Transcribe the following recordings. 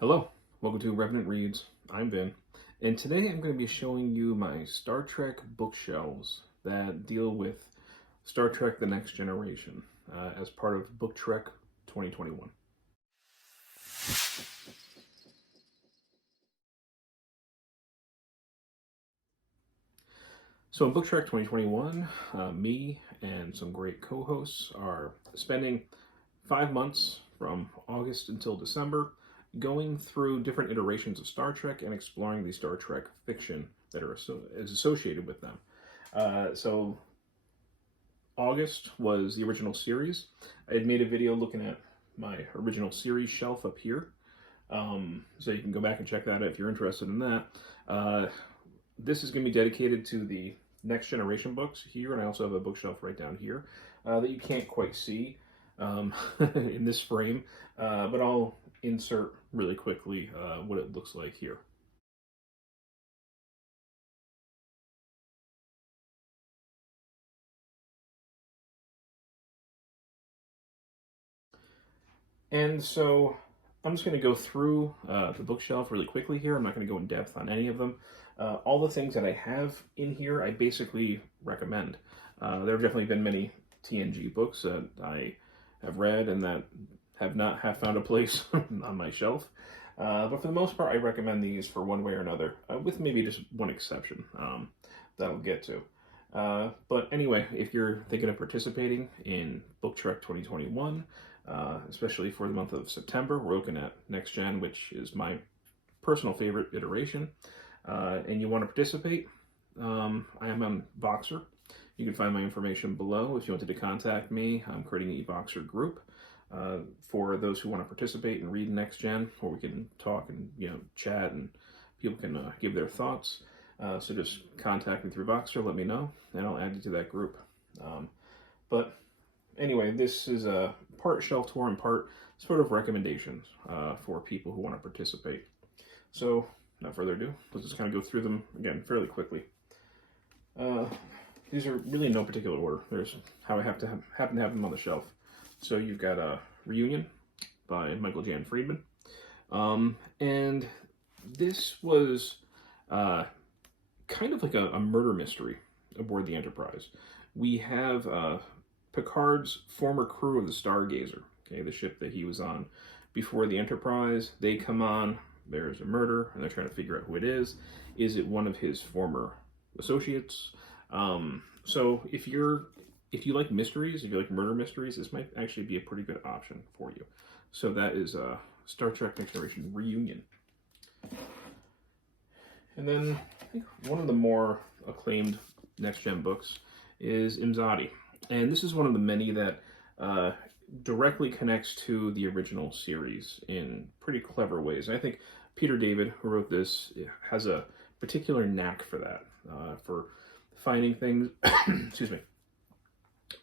Hello, welcome to Revenant Reads. I'm Vin, and today I'm going to be showing you my Star Trek bookshelves that deal with Star Trek The Next Generation as part of Book Trek 2021. So in Book Trek 2021, me and some great co-hosts are spending 5 months from August until December going through different iterations of Star Trek and exploring the Star Trek fiction that is associated with them. So August was the original series. I had made a video looking at my original series shelf up here. So you can go back and check that out if you're interested in that. This is going to be dedicated to the Next Generation books here, and I also have a bookshelf right down here that you can't quite see in this frame, but I'll insert really quickly what it looks like here. And so I'm just going to go through the bookshelf really quickly here. I'm not going to go in depth on any of them. All the things that I have in here, I basically recommend. There have definitely been many TNG books that I have read and that have found a place on my shelf. But for the most part, I recommend these for one way or another, with maybe just one exception that I'll get to. But anyway, if you're thinking of participating in Book Trek 2021, especially for the month of September, we're looking at Next Gen, which is my personal favorite iteration, and you want to participate, I am on Voxer. You can find my information below if you wanted to contact me. I'm creating a Voxer group for those who want to participate and read Next Gen, where we can talk and chat and people can give their thoughts. So just contact me through Voxer, let me know, and I'll add you to that group. But anyway, this is a part shelf tour and part sort of recommendations for people who want to participate. So, without further ado, let's just kind of go through them again fairly quickly. These are really in no particular order. There's how I happen to have them on the shelf. So you've got a Reunion by Michael Jan Friedman. And this was kind of like a murder mystery aboard the Enterprise. We have Picard's former crew of the Stargazer, okay, the ship that he was on before the Enterprise. They come on, there's a murder, and they're trying to figure out who it is. Is it one of his former associates? So if you like mysteries, if you like murder mysteries, this might actually be a pretty good option for you. So that is Star Trek Next Generation Reunion. And then I think one of the more acclaimed Next Gen books is Imzadi. And this is one of the many that directly connects to the original series in pretty clever ways. And I think Peter David, who wrote this, has a particular knack for that, for finding things, excuse me,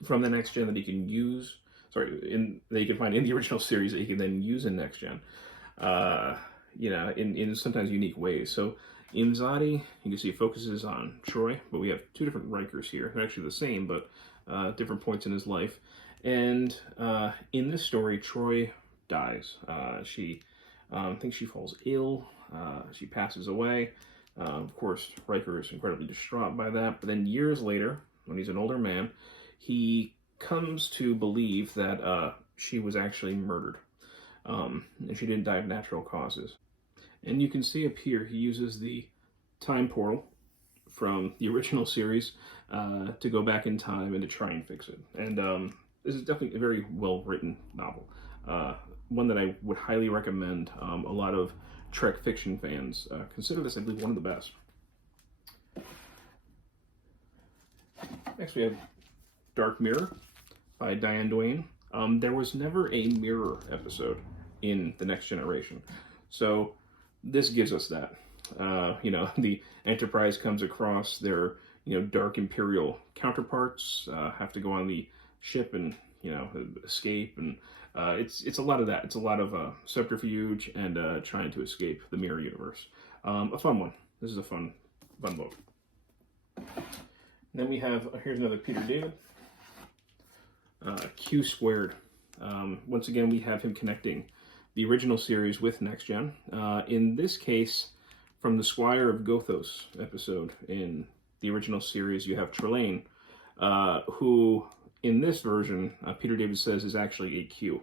from the Next Gen that he can use, that you can find in the original series that he can then use in Next Gen, in sometimes unique ways. So Imzadi, you can see it focuses on Troy, but we have two different Rikers here. They're actually the same, but different points in his life. And in this story, Troy dies. She thinks she falls ill. She passes away. Of course, Riker is incredibly distraught by that. But then years later, when he's an older man, he comes to believe that she was actually murdered. And she didn't die of natural causes. And you can see up here, he uses the time portal from the original series to go back in time and to try and fix it. And this is definitely a very well-written novel. One that I would highly recommend. A lot of Trek fiction fans consider this, I believe, one of the best. Next we have Dark Mirror by Diane Duane. There was never a mirror episode in The Next Generation. So this gives us that. The Enterprise comes across their, dark Imperial counterparts, have to go on the ship and, escape. And it's a lot of that. It's a lot of subterfuge and trying to escape the mirror universe. A fun one. This is a fun book. Then we have, here's another Peter David. Q Squared. Once again, we have him connecting the original series with Next Gen. In this case, from the Squire of Gothos episode in the original series, you have Trelane, who in this version, Peter David says is actually a Q.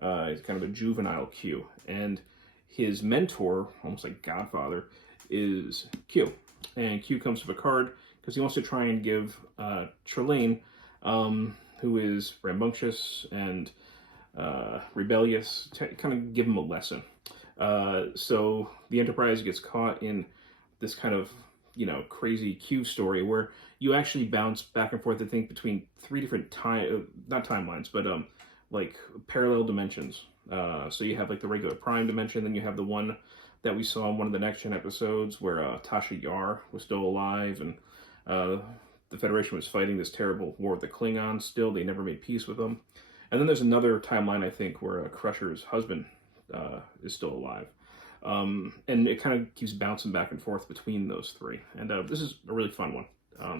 He's kind of a juvenile Q. And his mentor, almost like Godfather, is Q. And Q comes to Picard because he wants to try and give Trelane, who is rambunctious and rebellious, to kind of give him a lesson. So the Enterprise gets caught in this kind of, crazy Q story where you actually bounce back and forth, I think, between three different not timelines, but like parallel dimensions. So you have like the regular Prime dimension, then you have the one that we saw in one of the Next Gen episodes where Tasha Yar was still alive, and the Federation was fighting this terrible war with the Klingons still. They never made peace with them. And then there's another timeline, I think, where Crusher's husband is still alive. And it kind of keeps bouncing back and forth between those three. And this is a really fun one.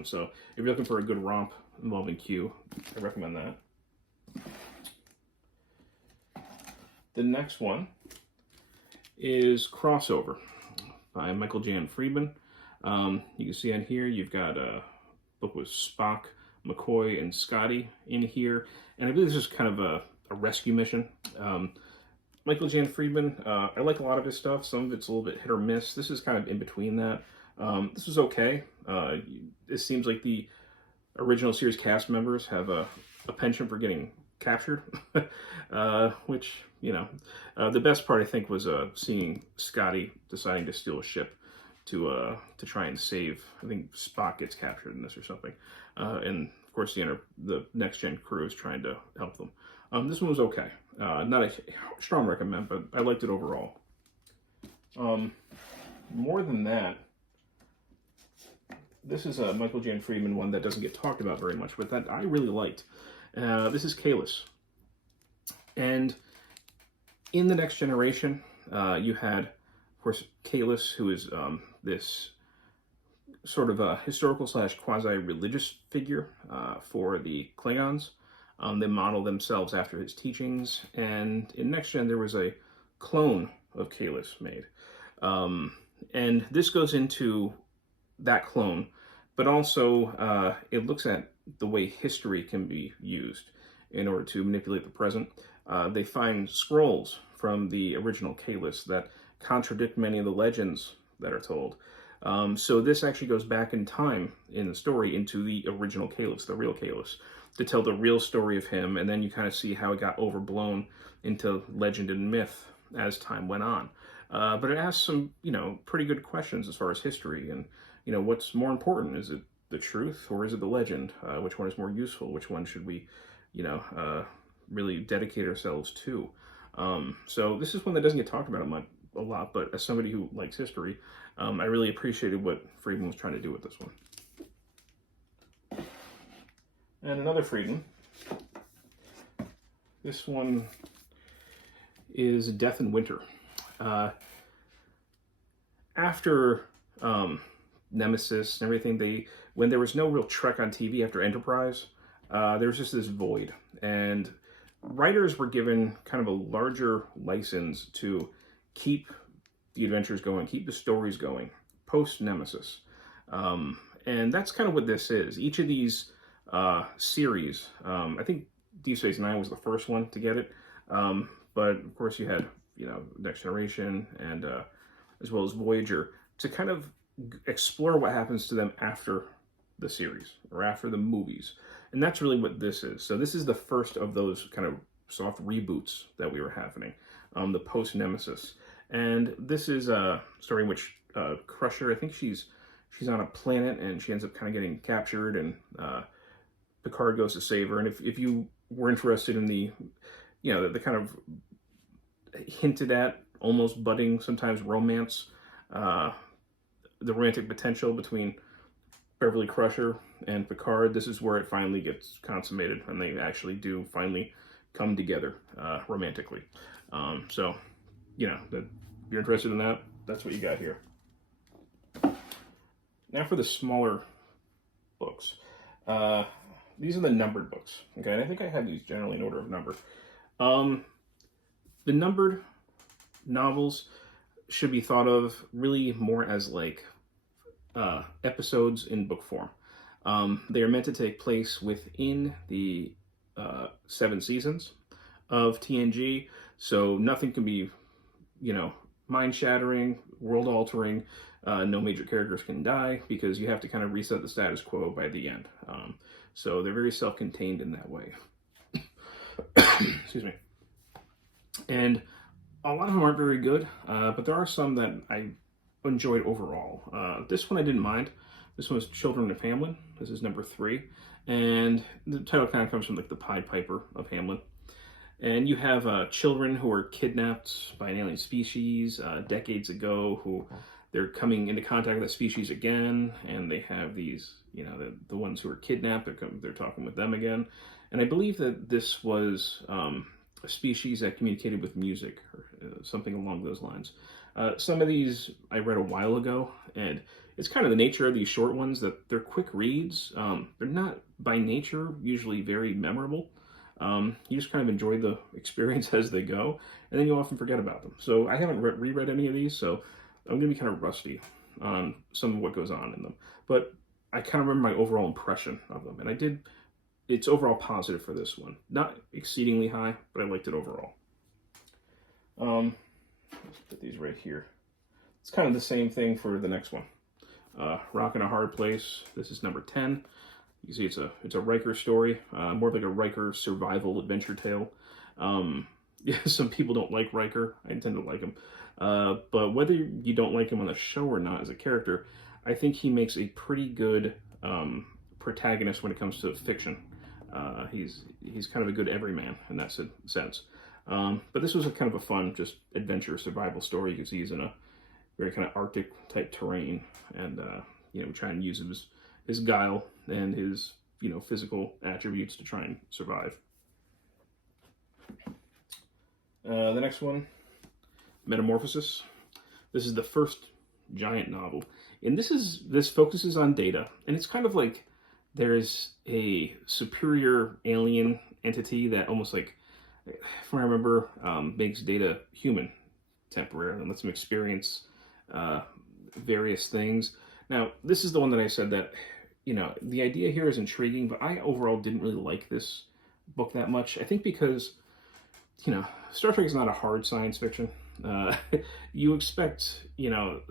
So if you're looking for a good romp involving Q, I recommend that. The next one is Crossover by Michael Jan Friedman. You can see on here you've got a book with Spock, McCoy, and Scotty in here. And I believe this is kind of a rescue mission. Michael Jan Friedman, I like a lot of his stuff. Some of it's a little bit hit or miss. This is kind of in between that. This was okay. It seems like the original series cast members have a penchant for getting captured, which, the best part, I think, was seeing Scotty deciding to steal a ship to try and save. I think Spock gets captured in this or something. And, of course, the Next Gen crew is trying to help them. This one was okay. Not a strong recommend, but I liked it overall. More than that, this is a Michael Jan Friedman one that doesn't get talked about very much, but that I really liked. This is Kahless. And in the Next Generation, you had, of course, Kahless, who is this sort of a historical / quasi-religious figure for the Klingons. They model themselves after his teachings, and in Next Gen there was a clone of Kahless made. And this goes into that clone, but also it looks at the way history can be used in order to manipulate the present. They find scrolls from the original Kahless that contradict many of the legends that are told. So this actually goes back in time in the story into the original Kahless, the real Kahless, to tell the real story of him, and then you kind of see how it got overblown into legend and myth as time went on. But it asks some, pretty good questions as far as history, and, what's more important? Is it the truth or is it the legend? Which one is more useful? Which one should we, really dedicate ourselves to? So this is one that doesn't get talked about a lot, but as somebody who likes history, I really appreciated what Friedman was trying to do with this one. And another Friedman. This one is Death in Winter. After Nemesis and everything, when there was no real Trek on TV after Enterprise, there was just this void. And writers were given kind of a larger license to keep the adventures going, keep the stories going, post-Nemesis. And that's kind of what this is. Each of these series, I think Deep Space Nine was the first one to get it, but of course you had Next Generation and as well as Voyager to kind of explore what happens to them after the series or after the movies, and that's really what this is. So this is the first of those kind of soft reboots that we were happening, the post Nemesis, and this is a story in which Crusher, I think she's on a planet and she ends up kind of getting captured, and Picard goes to save her. And if you were interested in the kind of hinted at, almost budding, sometimes romance, the romantic potential between Beverly Crusher and Picard, this is where it finally gets consummated, and they actually do finally come together romantically. So, if you're interested in that, that's what you got here. Now for the smaller books. These are the numbered books, okay? And I think I have these generally in order of number. The numbered novels should be thought of really more as like episodes in book form. They are meant to take place within the 7 seasons of TNG, so nothing can be, mind-shattering, world-altering. No major characters can die because you have to kind of reset the status quo by the end. So they're very self-contained in that way. Excuse me. And a lot of them aren't very good, but there are some that I enjoyed overall. This one I didn't mind. This one was Children of Hamlin. This is number 3. And the title kind of comes from like the Pied Piper of Hamlin. And you have children who are kidnapped by an alien species decades ago, who they're coming into contact with that species again, and they have these, the ones who are kidnapped, they're talking with them again. And I believe that this was a species that communicated with music, or something along those lines. Some of these I read a while ago, and it's kind of the nature of these short ones that they're quick reads. They're not, by nature, usually very memorable. You just kind of enjoy the experience as they go, and then you often forget about them. So I haven't reread any of these, so I'm going to be kind of rusty on some of what goes on in them. But I kind of remember my overall impression of them, and it's overall positive for this one. Not exceedingly high, but I liked it overall. Let's put these right here. It's kind of the same thing for the next one. Rock in a Hard Place. This is number 10. You see it's a Riker story, more like a Riker survival adventure tale. Yeah, some people don't like Riker. I tend to like him. But whether you don't like him on the show or not as a character, I think he makes a pretty good protagonist when it comes to fiction. He's kind of a good everyman in that sense. But this was a kind of a fun, just adventure survival story. You can see he's in a very kind of Arctic type terrain, and trying to use his guile and his physical attributes to try and survive. The next one, Metamorphosis. This is the first giant novel, and this focuses on Data, and it's kind of like there's a superior alien entity that almost like, if I remember, makes Data human temporarily and lets him experience various things. Now, this is the one that I said that, the idea here is intriguing, but I overall didn't really like this book that much. I think because, Star Trek is not a hard science fiction. You expect,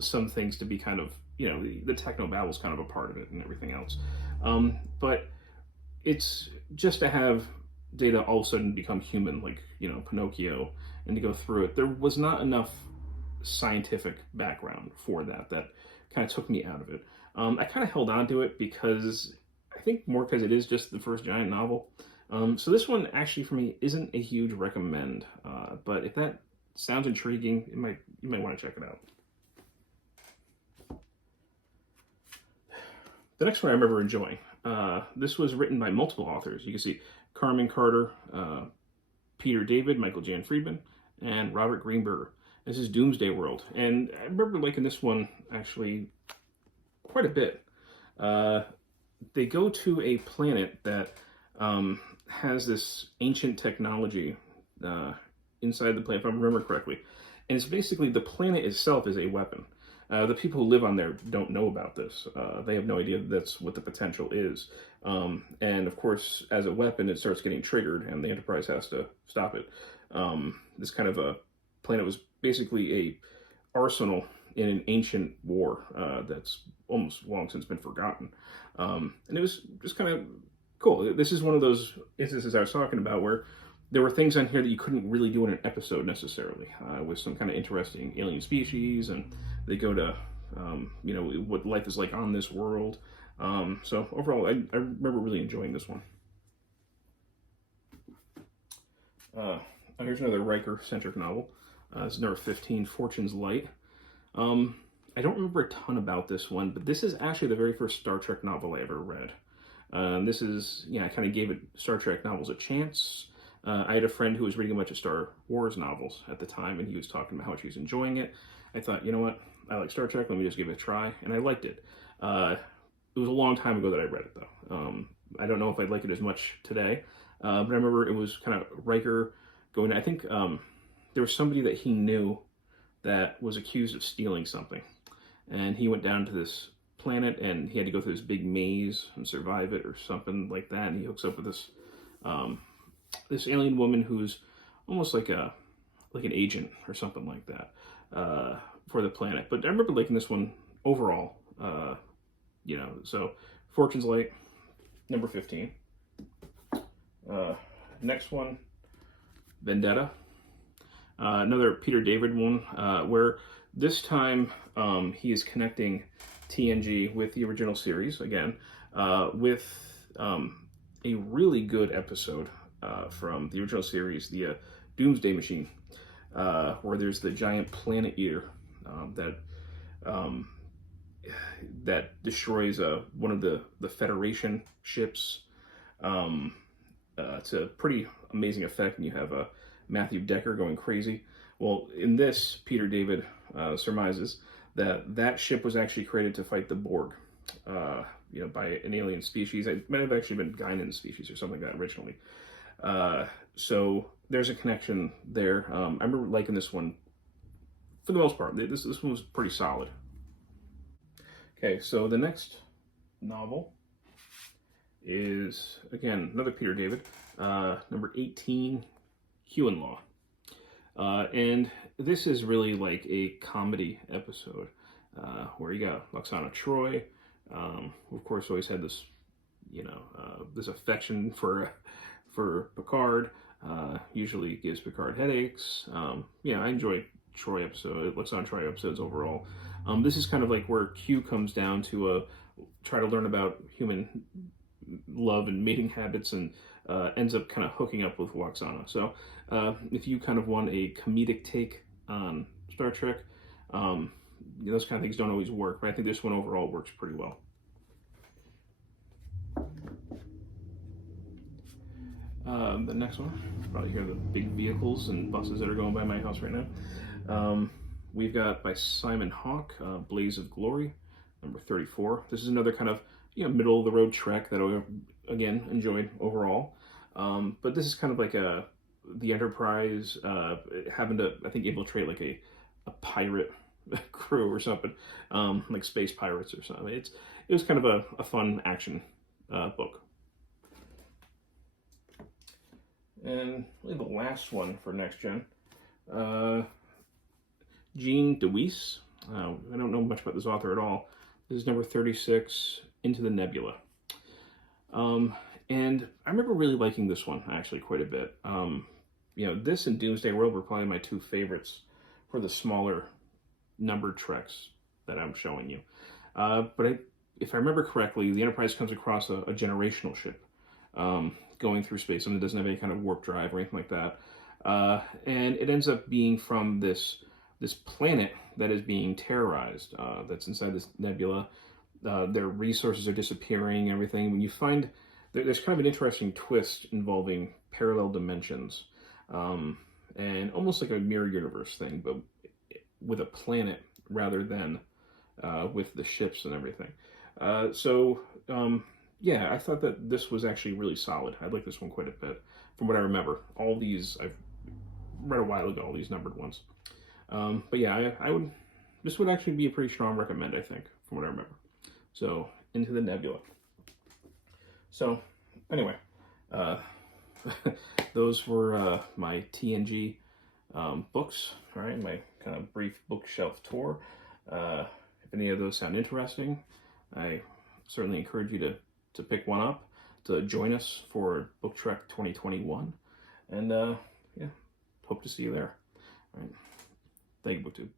some things to be kind of, the techno-babble is kind of a part of it and everything else. But it's just to have Data all of a sudden become human, like, Pinocchio, and to go through it. There was not enough scientific background for that kind of took me out of it. I kind of held on to it because I think more because it is just the first giant novel. So this one actually for me isn't a huge recommend, but if that sounds intriguing, you might want to check it out. The next one I remember enjoying. This was written by multiple authors. You can see Carmen Carter, Peter David, Michael Jan Friedman, and Robert Greenberger. This is Doomsday World, and I remember liking this one actually quite a bit. They go to a planet that has this ancient technology inside the planet, if I remember correctly, and it's basically the planet itself is a weapon. The people who live on there don't know about this. They have no idea that's what the potential is. And of course, as a weapon, it starts getting triggered, and the Enterprise has to stop it. This kind of a planet was basically a arsenal in an ancient war that's almost long since been forgotten. And it was just kind of cool. This is one of those instances I was talking about where there were things on here that you couldn't really do in an episode necessarily, with some kind of interesting alien species, and they go to, what life is like on this world. So overall, I remember really enjoying this one. Here's another Riker-centric novel. It's number 15, Fortune's Light. I don't remember a ton about this one, but this is actually the very first Star Trek novel I ever read. This is, I kind of gave Star Trek novels a chance. I had a friend who was reading a bunch of Star Wars novels at the time, and he was talking about how much he was enjoying it. I thought, you know what, I like Star Trek, let me just give it a try, and I liked it. It was a long time ago that I read it, though. I don't know if I'd like it as much today, but I remember it was kind of Riker going, I think there was somebody that he knew that was accused of stealing something. And he went down to this planet, and he had to go through this big maze and survive it or something like that. And he hooks up with this this alien woman who's almost like an agent or something like that for the planet. But I remember liking this one overall. So Fortune's Light, number 15. Next one, Vendetta. Another Peter David one, where this time he is connecting TNG with the original series again, with a really good episode from the original series, the Doomsday Machine, where there's the giant planet eater that destroys one of the Federation ships. It's a pretty amazing effect, and you have Matthew Decker going crazy. Well, in this, Peter David surmises that ship was actually created to fight the Borg, by an alien species. It might have actually been Guinan species or something like that originally. So there's a connection there. I remember liking this one for the most part. This one was pretty solid. Okay, so the next novel is, again, another Peter David, number 18, Hugh and Law. And this is really like a comedy episode where you got Loxana Troy, who of course always had this, this affection for Picard. Usually gives Picard headaches. I enjoy Loxana Troy episodes overall. This is kind of like where Q comes down to try to learn about human love and mating habits, and ends up kind of hooking up with Loxana. So if you kind of want a comedic take on Star Trek, those kind of things don't always work, but I think this one overall works pretty well. The next one, probably hear the big vehicles and buses that are going by my house right now. We've got by Simon Hawke, Blaze of Glory, number 34. This is another kind of middle of the road Trek that I again enjoyed overall. But this is kind of like the Enterprise having to, I think, infiltrate like a pirate crew or something, like space pirates or something. It was kind of a fun action book. And really the last one for Next Gen, Jean DeWeese. I don't know much about this author at all. This is number 36, Into the Nebula. And I remember really liking this one actually quite a bit. This and Doomsday World were probably my two favorites for the smaller numbered Treks that I'm showing you. But if I remember correctly, the Enterprise comes across a generational ship going through space, and it doesn't have any kind of warp drive or anything like that. And it ends up being from this planet that is being terrorized, that's inside this nebula. Their resources are disappearing and everything. When you find, there's kind of an interesting twist involving parallel dimensions, and almost like a mirror universe thing, but with a planet rather than with the ships and everything. I thought that this was actually really solid. I like this one quite a bit from what I remember. All these I've read a while ago, all these numbered ones. This would actually be a pretty strong recommend, I think, from what I remember. So, Into the Nebula. So, anyway, those were my TNG books, all right, my kind of brief bookshelf tour. If any of those sound interesting, I certainly encourage you to pick one up, to join us for Book Trek 2021, and hope to see you there. All right. Thank you, BookTube.